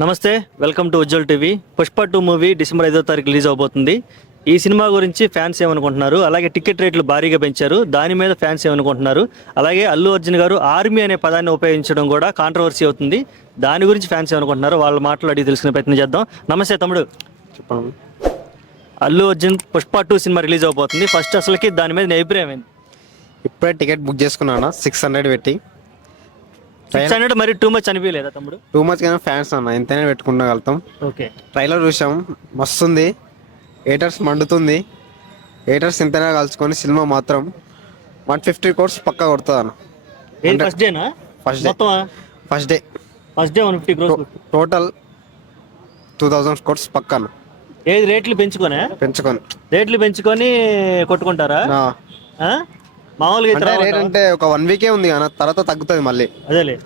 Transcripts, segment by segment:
నమస్తే, welcome to Ujjwal TV. Pushpa 2 movie December 5వ తారీఖు రిలీజ్ అవబోతుంది. ఈ సినిమా గురించి ఫ్యాన్స్ ఏమనుకుంటున్నారు, అలాగే టికెట్ రేట్లు భారీగా పెంచారు, దాని మీద ఫ్యాన్స్ ఏమనుకుంటున్నారు, అలాగే అల్లు అర్జున్ గారు ఆర్మీ అనే పదాన్ని ఉపయోగించడం కూడా కాంట్రవర్సీ అవుతుంది. దాని గురించి ఫ్యాన్స్ ఏమనుకుంటున్నారు వాళ్ళ మాటలు అడిగి తెలుసుకునే ప్రయత్నం చేద్దాం. నమస్తే తమ్ముడు. చెప్పండి. అల్లు అర్జున్ పుష్ప 2 సినిమా రిలీజ్ అవబోతుంది. ఫస్ట్ అసలుకి దాని మీద నీ అభిప్రాయం ఏంటి? ఇప్పుడే టికెట్ బుక్ చేసుకున్నాను 600 పెట్టి. 600 మరి టూ మచ్ అనిపించలేదా తమ్ముడు? టూ మచ్ కానీ ఫ్యాన్స్ అన్న ఎంతైనా పెట్టుకుండగలుగుతాం. ఓకే, ట్రైలర్ చూసాం, మస్తుంది. ఏటర్స్ మండుతుంది. ఏటర్స్ ఎంతైనా కలుసుకొని సినిమా మాత్రం 150 crores పక్కా కొడుతుంది అన్న. ఫస్ట్ డేనా? ఫస్ట్ డే, మొత్తమా? First day first day 150 crores. Total 2000 crores పక్కా అన్న. ఏది రేట్లు పెంచుకోనే? రేట్లు పెంచుకొని కొట్టుకుంటారా? ఆ? మామూలుగా అయితే అంటే రేట్ రావటం? అంటే ఒక 1 week ఉంది కానీ తర్వాత తగ్గుతుంది మళ్ళీ. అదేలే.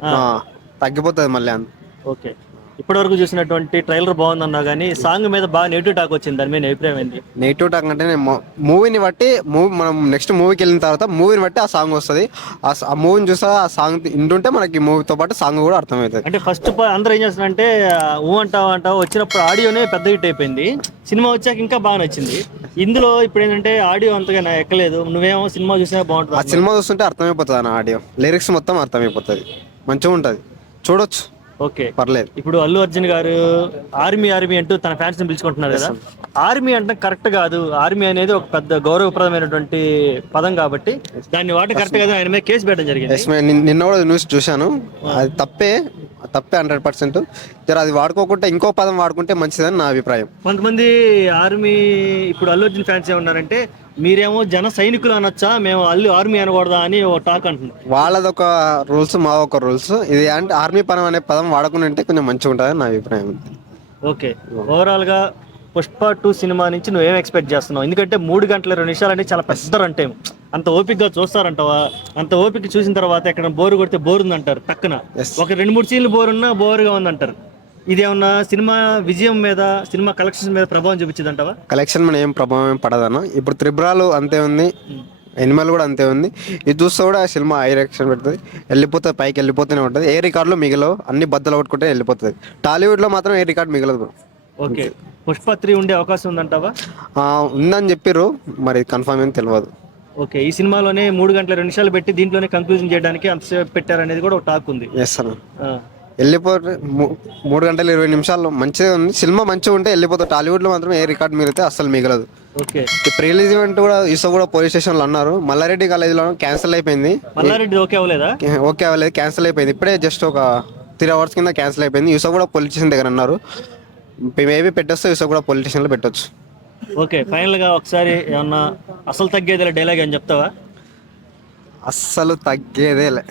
తగ్గిపోతుంది మళ్ళీ అంత. ఓకే, ఇప్పటి వరకు చూసినటువంటి ట్రైలర్ బాగుందన్నా కానీ సాంగ్ మీద బాగా నెగిటివ్ టాక్ వచ్చింది. దాని మీద నీ అభిప్రాయం ఏంటి? నెగిటివ్ టాక్ అంటే మూవీని బట్టి మనం నెక్స్ట్ మూవీకి వెళ్ళిన తర్వాత మూవీని బట్టి ఆ సాంగ్ వస్తుంది. ఆ మూవీని చూస్తే ఆ సాంగ్ వింటుంటే మనకి మూవీతో పాటు సాంగ్ కూడా అర్థమవుతుంది. అంటే ఫస్ట్ అందరూ ఏం చేస్తున్నారంటే ఊ అంటావు వచ్చినప్పుడు ఆడియోనే పెద్ద హిట్ అయిపోయింది, సినిమా వచ్చాక ఇంకా బాగా నచ్చింది. ఇందులో ఇప్పుడు ఏంటంటే ఆడియో అంతగా ఎక్కలేదు, నువ్వేమో సినిమా చూసినా ఆ బాగుంటుంది. సినిమా చూస్తుంటే అర్థమైపోతుంది అన్న. ఆడియో లిరిక్స్ మొత్తం అర్థమైపోతుంది, మంచిగా ఉంటుంది, చూడొచ్చు, ఓకే పర్లేదు. ఇప్పుడు అల్లు అర్జున్ గారు ఆర్మీ ఆర్మీ అంటూ తన ఫ్యాన్స్ ని పిలుచుకుంటున్నారు కదా. ఆర్మీ అంటే కరెక్ట్ కాదు, ఆర్మీ అనేది ఒక పెద్ద గౌరవప్రదమైనటువంటి పదం కాబట్టి దాన్ని వాటి కరెక్ట్ కదా, ఆయన మీద కేసు పెట్టడం జరిగింది. నిన్న కూడా న్యూస్ చూశాను, అది తప్పే 100%. జర అది వాడుకోకుండా ఇంకో పదం వాడుకుంటే మంచిదని నా అభిప్రాయం. కొంతమంది ఆర్మీ ఇప్పుడు అల్లు అర్జున్ ఫ్యాన్స్ ఏమన్నారంటే మీరేమో జన సైనికులు అనొచ్చా, మేము ఆర్మీ అనకూడదా అని ఒక టాక్ అంటున్నారు. వాళ్ళదొక రూల్స్, మా ఒక రూల్స్. ఇది అంటే ఆర్మీ పదం అనే పదం వాడకుండా ఉంటే కొంచెం మంచిగా ఉంటుందని నా అభిప్రాయం. ఓకే, ఓవరాల్ గా పుష్ప 2 సినిమా నుంచి నువ్వేం ఎక్స్పెక్ట్ చేస్తున్నావు? ఎందుకంటే 3 గంటల 2 నిమిషాలు అంటే చాలా పెద్ద రన్ టైం. అంత ఓపికగా చూస్తారంటావా? అంత ఓపిక చూసిన తర్వాత ఎక్కడ బోరు కొడితే బోర్ ఉందంటారు టక్కున, ఒక 2-3 సీన్లు బోర్ ఉన్నా బోరుగా ఉందంటారు. ఇదేమన్నా సినిమా విజయం మీద, సినిమా కలెక్షన్స్ మీద ప్రభావం చూపించింది అంటావా? కలెక్షన్ మన ఏం ప్రభావం ఏం పడదన్న. ఇప్పుడు త్రిబురాలు అంతే ఉంది, ఎనిమల్ కూడా అంతే ఉంది. ఇది చూస్తే కూడా సినిమా హై రియాక్షన్ పెడుతుంది, వెళ్ళిపోతుంది, పైకి వెళ్ళిపోతూనే ఉంటుంది. ఏ రికార్డులో మిగలవు, అన్ని బద్దలు కొట్టుకుంటే వెళ్ళిపోతుంది. టాలీవుడ్లో మాత్రం ఏ రికార్డు మిగలదు. ఓకే, పుష్ప 3 ఉండే అవకాశం ఉందంటావా? ఉందని చెప్పిర్రు, మరి కన్ఫర్మ్ ఏం తెలియదు. ఓకే, ఈ సినిమాలోనే 3 గంటల 2 నిమిషాలు పెట్టి దీంట్లోనే కంక్లూజన్ చేయడానికి అంతసేపు పెట్టారనేది కూడా ఒక టాక్ ఉంది. ఎస్ అన్న, వెళ్ళిపోతే 3 గంటల 20 నిమిషాలు మంచిగా ఉంది. సినిమా మంచిగా ఉంటే వెళ్ళిపోతుంది. టాలీవుడ్లో మాత్రం ఏ రికార్డ్ మిగిలితే అస్సలు మిగలదు. ఓకే, ప్రీ రిలీజ్ ఈవెంట్ కూడా ఈసో కూడా పోలీస్ స్టేషన్లో అన్నారు. మల్లారెడ్డి కాలేజీలో క్యాన్సిల్ అయిపోయింది. మల్లారెడ్డి ఓకే అవ్వలేదా? ఓకే అవ్వలేదు, క్యాన్సిల్ అయిపోయింది. ఇప్పుడే జస్ట్ ఒక 3 hours కింద క్యాన్సిల్ అయిపోయింది. ఈసో కూడా పోలీస్ స్టేషన్ దగ్గర అన్నారు. మేబీ పెట్టేస్తే ఈసో కూడా పోలీస్ స్టేషన్లో పెట్టొచ్చు. ఓకే, ఫైనల్ గా ఒకసారి ఏమన్నా అసలు తగ్గేది డైలాగ్ అని చెప్తావా? అస్సలు తగ్గేదేలే.